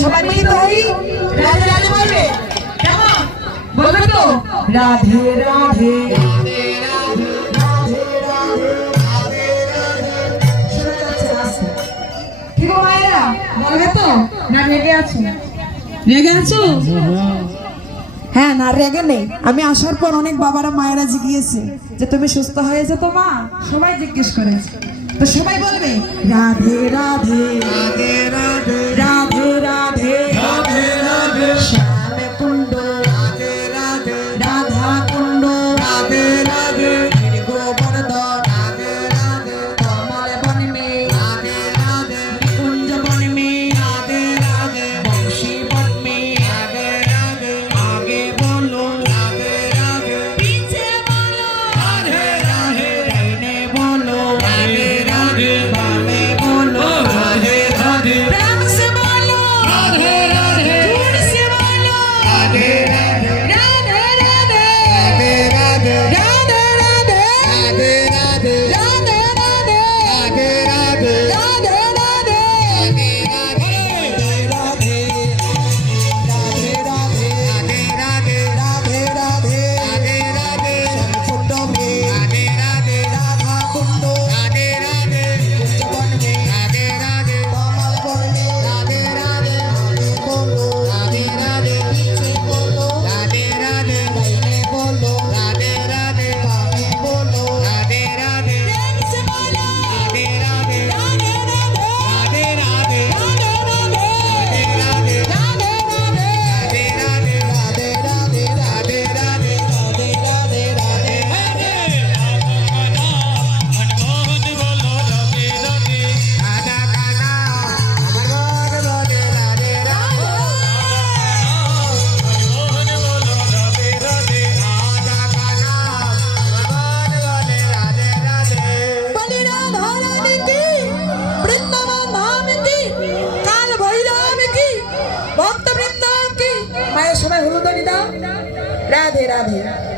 সবাই হই? রাধে রাধে বলবে। কেমন? বলবে তো? রাধে রাধে। হ্যাঁ না রেগে নেই। আমি আসার পর অনেক বাবারা মায়েরা জিজ্ঞেস যে তুমি সুস্থ হয়েছে তো মা? সবাই জিজ্ঞেস করেছে। তো সবাই বলবে রাধে রাধে। রাধে রাধে। રાધે રાધે.